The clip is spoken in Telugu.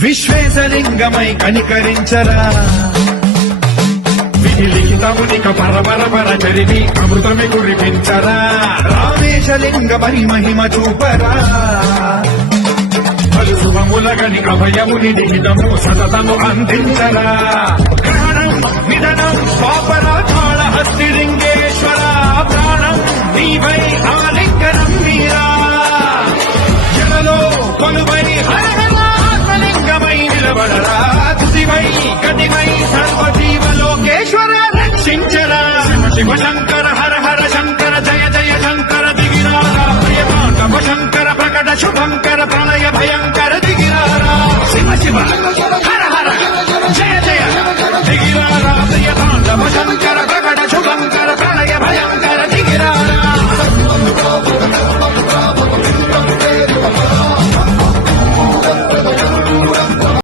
విశ్వేశలింగమై కనికరించరా విలిఖితమునిక పరపర చరివి అమృతమి కురిపించరా రామేశలింగమై మహిమ చూపరా పలు శుభములగని అభయముని లిఖితము సతతము అందించరా గ్రహణం విదనం పాపరాకాళ హస్తిలింగేశ్వర ప్రాణం నీవై ఆలింగనం మీరా జలలో కొలువై హర